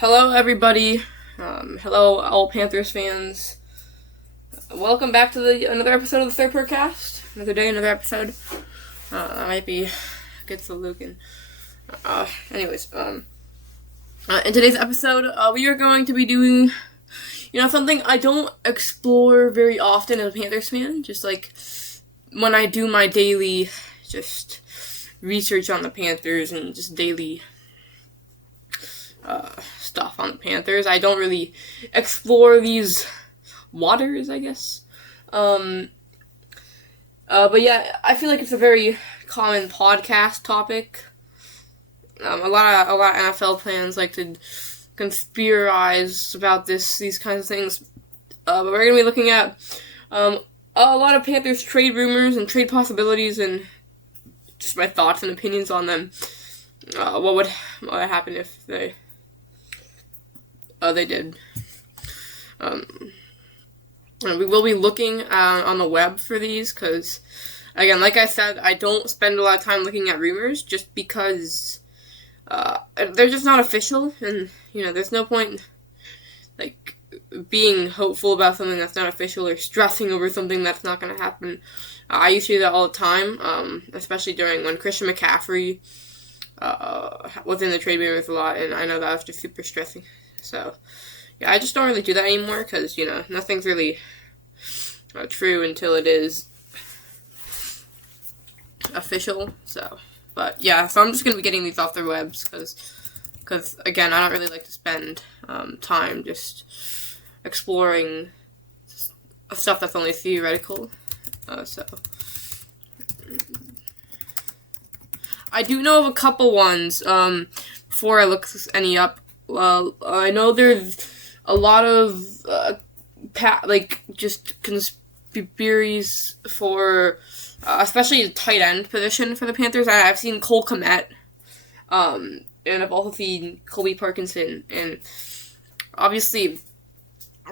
Hello, everybody. Hello, all Panthers fans. Welcome back to another episode of the Sir Purrcast. Another day, another episode. I might be good to Lucan. Anyways, in today's episode, we are going to be doing, something I don't explore very often as a Panthers fan. Just like when I do my daily, just research on the Panthers and just daily stuff on the Panthers. I don't really explore these waters, I guess. But yeah, I feel like it's a very common podcast topic. A lot of NFL fans like to conspirize about these kinds of things. But we're gonna be looking at a lot of Panthers trade rumors and trade possibilities, and just my thoughts and opinions on them. What would happen if they did. We will be looking on the web for these because, again, like I said, I don't spend a lot of time looking at rumors just because they're just not official, and there's no point being hopeful about something that's not official or stressing over something that's not going to happen. I used to do that all the time, especially during when Christian McCaffrey was in the trade rumors a lot, and I know that was just super stressing. So, yeah, I just don't really do that anymore because, nothing's really true until it is official. So, but, yeah, so I'm just going to be getting these off the webs because, again, I don't really like to spend time just exploring stuff that's only theoretical. So, I do know of a couple ones before I look any up. I know there's a lot of just conspiracies for especially the tight end position for the Panthers. I've seen Cole Kmet, and I've also seen Colby Parkinson, and obviously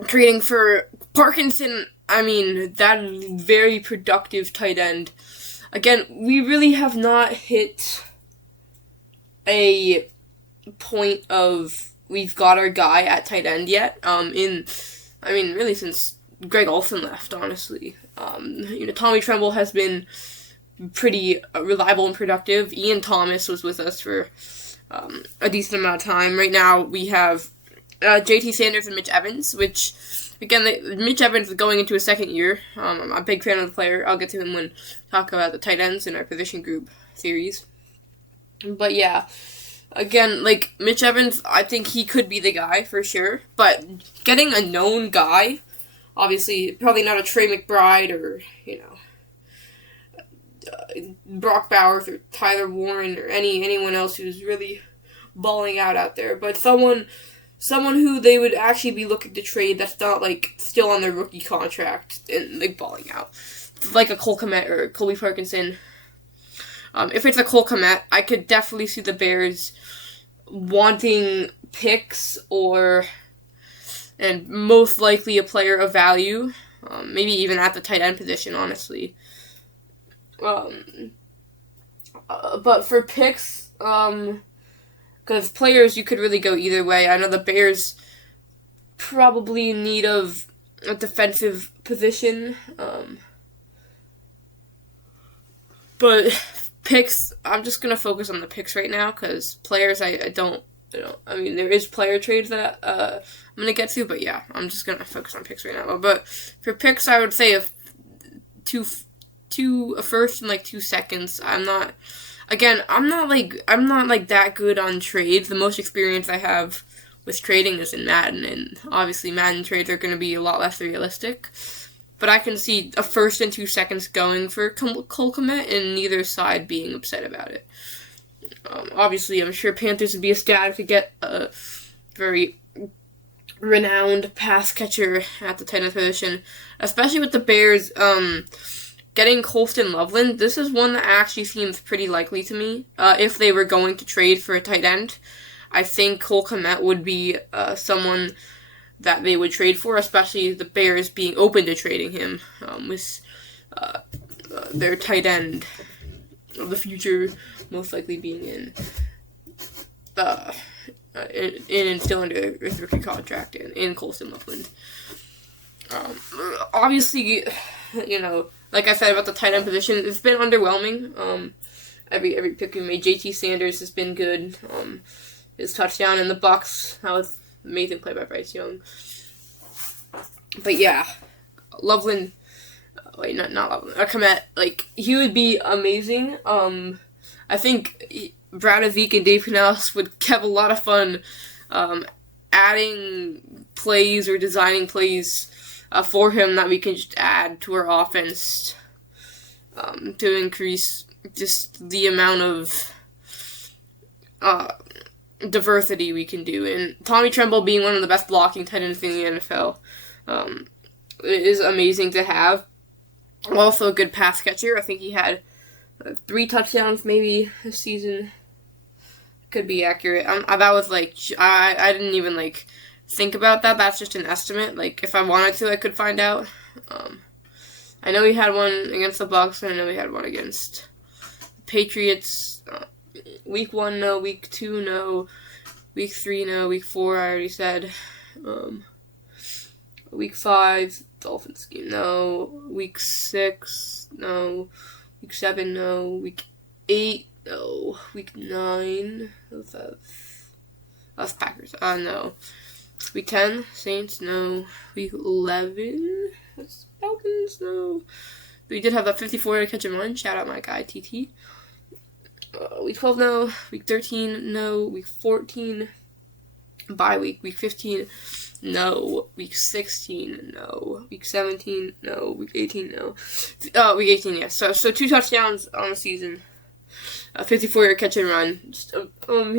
trading for Parkinson. I mean, that very productive tight end. Again, we really have not hit a point of we've got our guy at tight end yet. Really since Greg Olsen left, honestly. Tommy Tremble has been pretty reliable and productive. Ian Thomas was with us for a decent amount of time. Right now we have JT Sanders and Mitch Evans, which, again, Mitch Evans is going into his second year. I'm a big fan of the player. I'll get to him when we talk about the tight ends in our position group series. But yeah, again, Mitch Evans, I think he could be the guy for sure. But getting a known guy, obviously, probably not a Trey McBride or, Brock Bowers or Tyler Warren or anyone else who's really balling out there. But someone who they would actually be looking to trade that's not, still on their rookie contract and, balling out. Like a Cole Kmet or Colby Parkinson. If it's a Cole Kmet, I could definitely see the Bears wanting picks and most likely a player of value. Maybe even at the tight end position, honestly. But for picks, because players, you could really go either way. I know the Bears probably in need of a defensive position. But picks, I'm just going to focus on the picks right now, because players, I don't, there is player trades that I'm going to get to, but yeah, I'm just going to focus on picks right now. But for picks, I would say a first and 2 seconds. I'm not that good on trades. The most experience I have with trading is in Madden, and obviously Madden trades are going to be a lot less realistic. But I can see a first and 2 seconds going for Cole Kmet and neither side being upset about it. Obviously, I'm sure Panthers would be ecstatic to get a very renowned pass catcher at the tight end position, especially with the Bears getting Colston Loveland. This is one that actually seems pretty likely to me. If they were going to trade for a tight end, I think Cole Kmet would be someone that they would trade for, especially the Bears being open to trading him with their tight end of the future most likely being in and still under his rookie contract, and Colson Loveland. Obviously, like I said about the tight end position, it's been underwhelming. Every pick we made, JT Sanders has been good. His touchdown in the Bucs, that was amazing play by Bryce Young. But yeah, Loveland, not Loveland, Komet, he would be amazing. I think Brad Avik and Dave Canales would have a lot of fun adding plays or designing plays for him that we can just add to our offense to increase just the amount of diversity we can do. And Tommy Tremble being one of the best blocking tight ends in the NFL is amazing to have. Also a good pass catcher. I think he had 3 touchdowns maybe this season. Could be accurate. That was I didn't even think about that. That's just an estimate. If I wanted to, I could find out. I know he had one against the Bucs, and I know he had one against the Patriots. Week 1, no. Week 2, no. Week 3, no. Week 4, I already said. Week 5, Dolphins game, no. Week 6, no. Week 7, no. Week 8, no. Week 9, that's Packers. No. Week 10, Saints, no. Week 11, that's Falcons, no. We did have that 54 catch and run. Shout out my guy, TT. Week 12, no. Week 13, no. Week 14, bye week. Week 15, no. Week 16, no. Week 17, no. Week 18, no. Week 18, yes. So 2 touchdowns on the season. 54 catch and run. Just a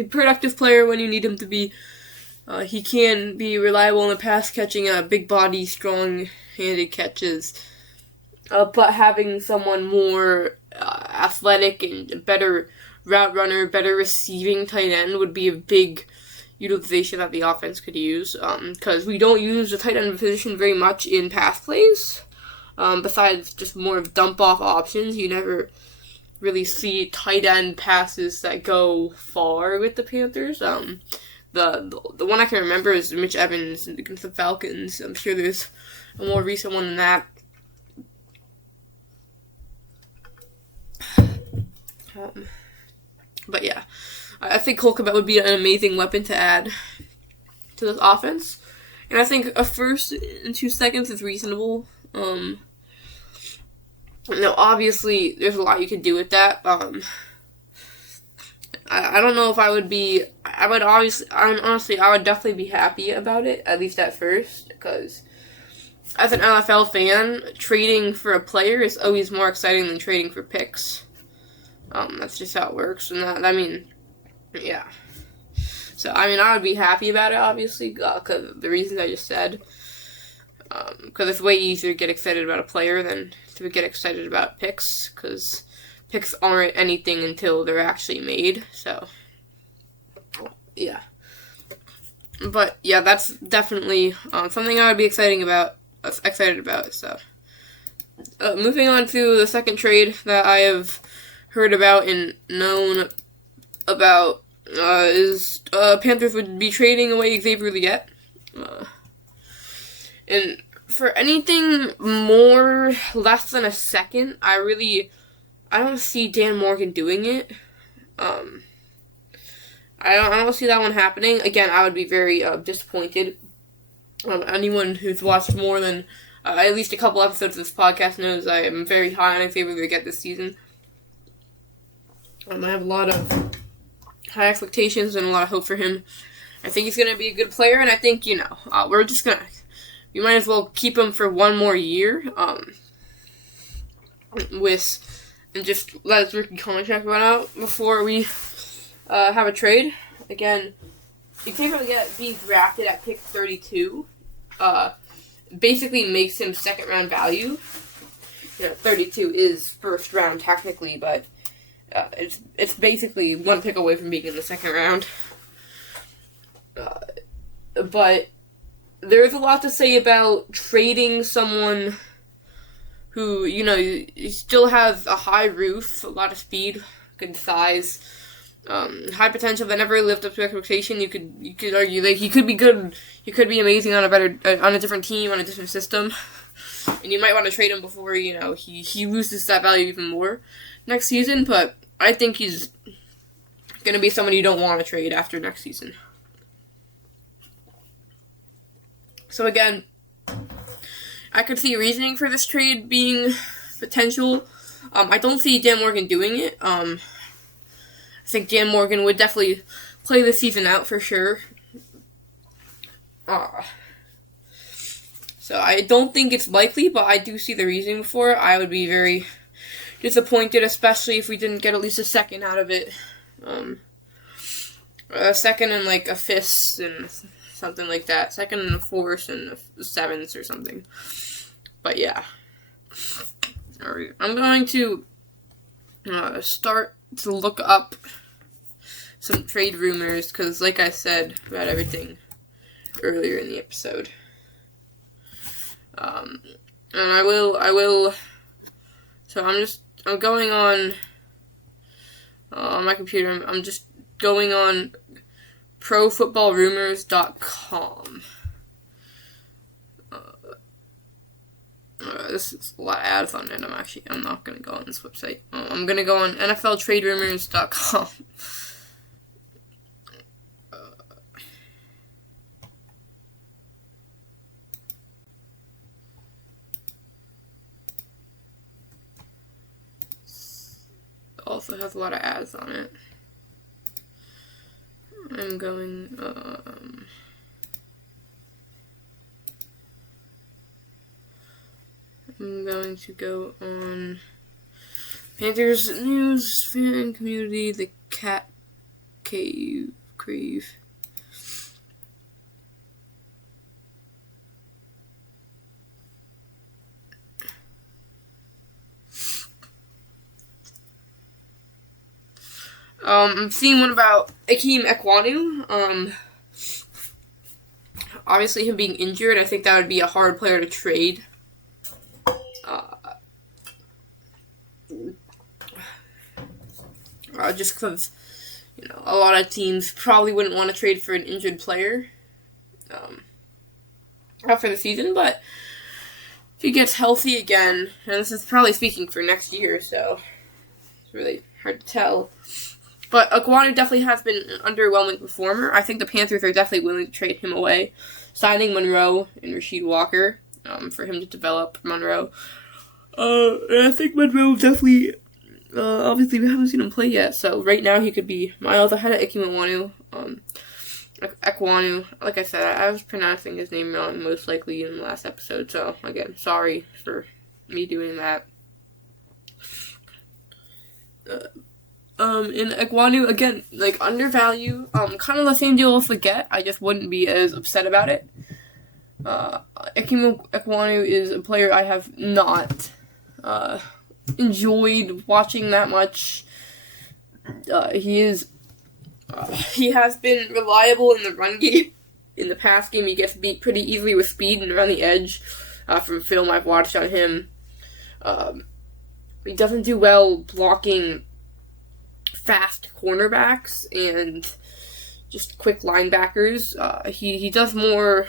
productive player when you need him to be. He can be reliable in the pass, catching big body, strong-handed catches. But having someone more athletic and better route runner, better receiving tight end would be a big utilization that the offense could use. Because we don't use the tight end position very much in pass plays. Besides just more of dump-off options, you never really see tight end passes that go far with the Panthers. The one I can remember is Mitch Evans against the Falcons. I'm sure there's a more recent one than that. But yeah, I think Cole Kmet would be an amazing weapon to add to this offense. And I think a first and 2 seconds is reasonable. Obviously, there's a lot you can do with that. I don't know if I would be, I would definitely be happy about it, at least at first, because as an NFL fan, trading for a player is always more exciting than trading for picks. That's just how it works, and yeah. So, I would be happy about it, obviously, because of the reasons I just said. Because it's way easier to get excited about a player than to get excited about picks, because picks aren't anything until they're actually made, so, yeah. But, yeah, that's definitely something I would be excited about, so. Moving on to the second trade that I have heard about and known about is Panthers would be trading away Xavier Legette. And for anything less than a second, I don't see Dan Morgan doing it. I don't see that one happening. Again, I would be very disappointed. Anyone who's watched more than at least a couple episodes of this podcast knows I am very high on Xavier Legette this season. I have a lot of high expectations and a lot of hope for him. I think he's going to be a good player, and I think, we might as well keep him for one more year, and just let his rookie contract run out before we have a trade. Again, Xavier Legette being drafted at pick 32 basically makes him second-round value. 32 is first round technically, but it's basically one pick away from being in the second round. But there's a lot to say about trading someone who, he still has a high roof, a lot of speed, good size, High potential that never lived up to expectation. You could argue like he could be good, he could be amazing on a different team, on a different system, and you might want to trade him before he loses that value even more next season. But I think he's gonna be someone you don't want to trade after next season. So again, I could see reasoning for this trade being potential. I don't see Dan Morgan doing it. I think Dan Morgan would definitely play the season out for sure. So I don't think it's likely, but I do see the reasoning for it. I would be very disappointed, especially if we didn't get at least a second out of it. A second and like a fifth and something like that. Second and a fourth and a seventh or something. But yeah. Alright, I'm going to start to look up some trade rumors, because like I said about everything earlier in the episode. And I will, so I'm going on my computer, I'm just going on profootballrumors.com. This is a lot of ads on it. I'm not going to go on this website. I'm going to go on NFLTradeRumors.com. Also has a lot of ads on it. I'm going to go on Panthers news, fan community, the cat crave. I'm seeing one about Akeem Ekwonu. Obviously him being injured, I think that would be a hard player to trade. Just because, a lot of teams probably wouldn't want to trade for an injured player after the season, but if he gets healthy again, and this is probably speaking for next year, so it's really hard to tell. But Ekwonu definitely has been an underwhelming performer. I think the Panthers are definitely willing to trade him away, signing Monroe and Rasheed Walker for him to develop Monroe. And I think Monroe definitely, obviously we haven't seen him play yet, so right now he could be miles ahead of Akeem Ekwonu. Like I said, I was pronouncing his name wrong most likely in the last episode, so again, sorry for me doing that. In Ekwonu, again, like, undervalue, kind of the same deal with Leggett. I just wouldn't be as upset about it. Akeem Ekwonu is a player I have not, enjoyed watching that much. He has been reliable in the run game. In the pass game, he gets beat pretty easily with speed and around the edge, from film I've watched on him. He doesn't do well blocking fast cornerbacks and just quick linebackers. He does more,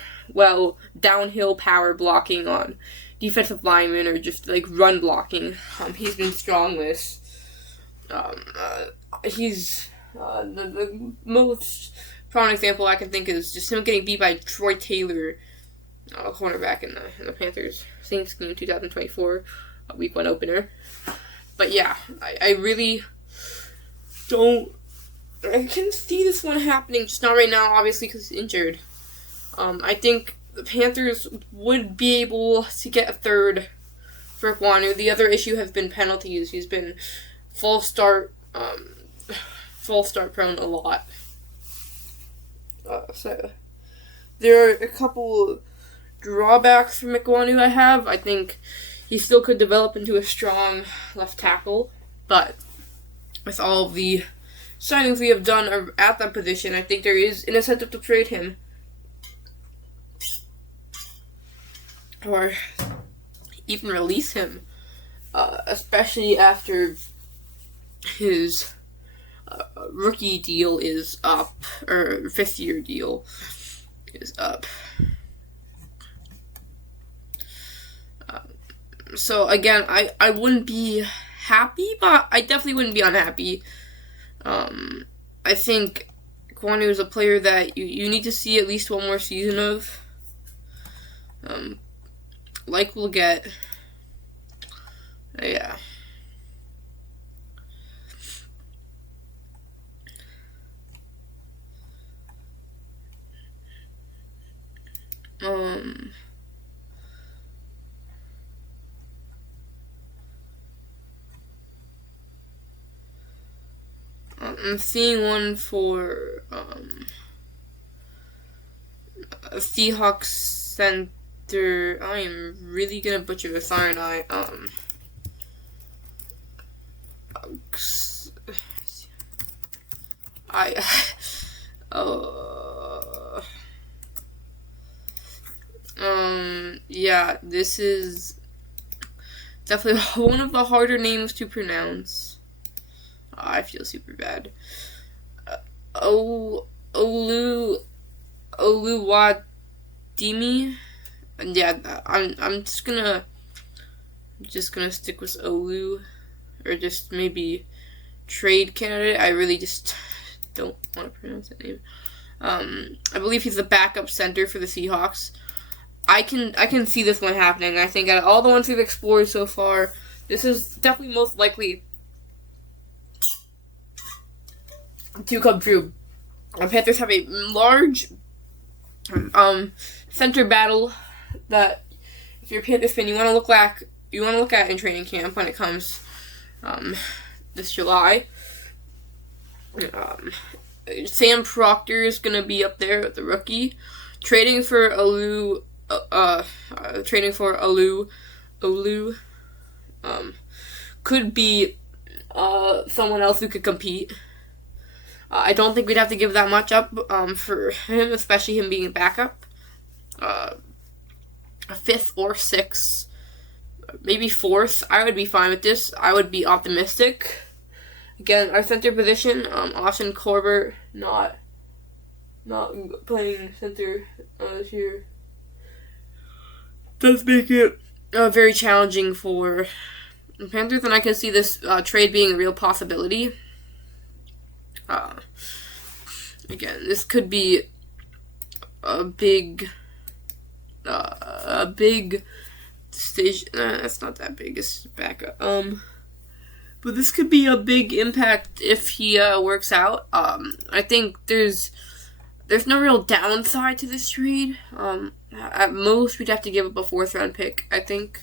downhill power blocking on defensive linemen or just, run blocking. He's been strong with. He's the most prominent example I can think is just him getting beat by Troy Taylor, a cornerback in the Panthers Saints game 2024, week 1 opener. But yeah, I really I can see this one happening, just not right now, obviously, because he's injured. I think the Panthers would be able to get a third for Ekwonu. The other issue has been penalties. He's been false start prone a lot. So there are a couple drawbacks from Ekwonu I have. I think he still could develop into a strong left tackle, but with all of the signings we have done at that position, I think there is an incentive to trade him. Or even release him, especially after his rookie deal is up, or 5th-year deal is up. So again, I wouldn't be happy, but I definitely wouldn't be unhappy. I think Kwonu is a player that you need to see at least one more season of. Like we'll get. Yeah. I'm seeing one for a Seahawks center. I am really gonna butcher this, aren't I? Yeah, this is definitely one of the harder names to pronounce. I feel super bad. Oluwadimi. Yeah, I'm just gonna stick with Olu, or just maybe trade candidate. I really just don't want to pronounce that name. I believe he's the backup center for the Seahawks. I can see this one happening. I think out of all the ones we've explored so far, this is definitely most likely to come true. The Panthers have a large center battle that, if you're a Panthers fan, you want to look at in training camp when it comes this July. Sam Proctor is gonna be up there, the rookie. Trading for Olu could be someone else who could compete. I don't think we'd have to give that much up for him, especially him being a backup. A 5th or 6th, maybe 4th, I would be fine with this. I would be optimistic. Again, our center position, Austin Corbett not playing center this year does make it very challenging for the Panthers, and I can see this trade being a real possibility. Again, this could be a big station. That's not that big. It's backup. But this could be a big impact if he works out. I think there's no real downside to this trade. At most, we'd have to give up a 4th-round pick, I think.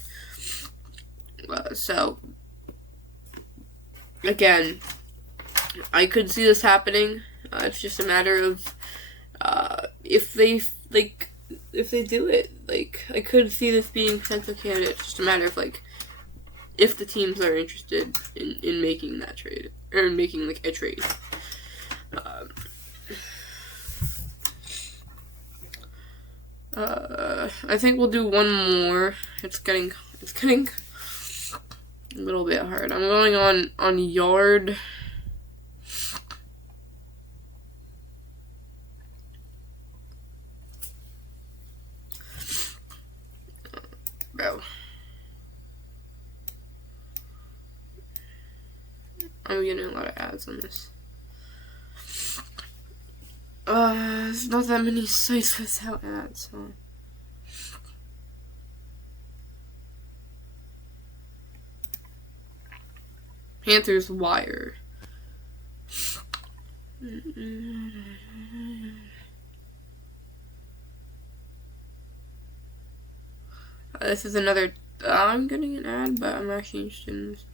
So, again, I could see this happening. It's just a matter of if they do it. I could see this being potential candidate. It's just a matter of if the teams are interested in making that trade, or making a trade. I think we'll do one more. It's getting a little bit hard. I'm going on yard. Bro. I'm getting a lot of ads on this. There's not that many sites without ads, huh? Panthers Wire. This is another. I'm getting an ad, but I'm actually interested in this.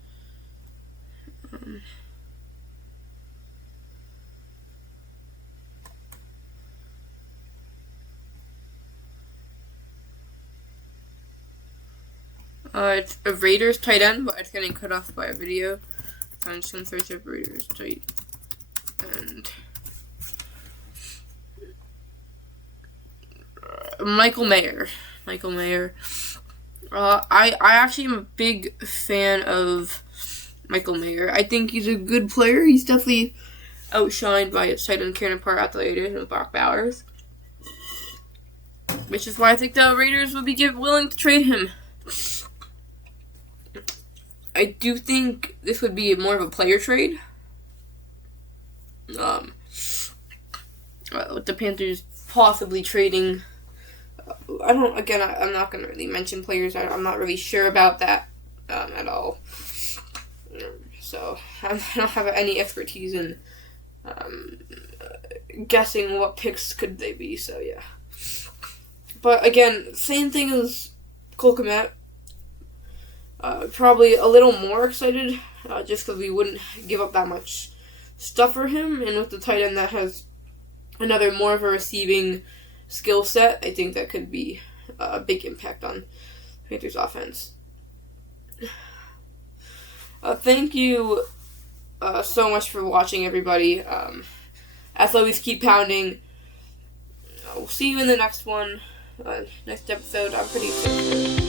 It's a Raiders tight end, but it's getting cut off by a video. So I'm just gonna search up Raiders tight end. Michael Mayer. I actually am a big fan of Michael Mayer. I think he's a good player. He's definitely outshined by its tight end Karen Parr at the Raiders and Brock Bowers. Which is why I think the Raiders would be willing to trade him. I do think this would be more of a player trade. With the Panthers possibly trading. I'm not going to really mention players. I'm not really sure about that at all. So I don't have any expertise in guessing what picks could they be. So yeah. But again, same thing as Cole Kmet. Probably a little more excited just because we wouldn't give up that much stuff for him. And with the tight end that has another more of a receiving skill set, I think that could be a big impact on Panthers offense. Thank you so much for watching, everybody. As always, keep pounding. We'll see you in the next one. Next episode. I'm pretty excited.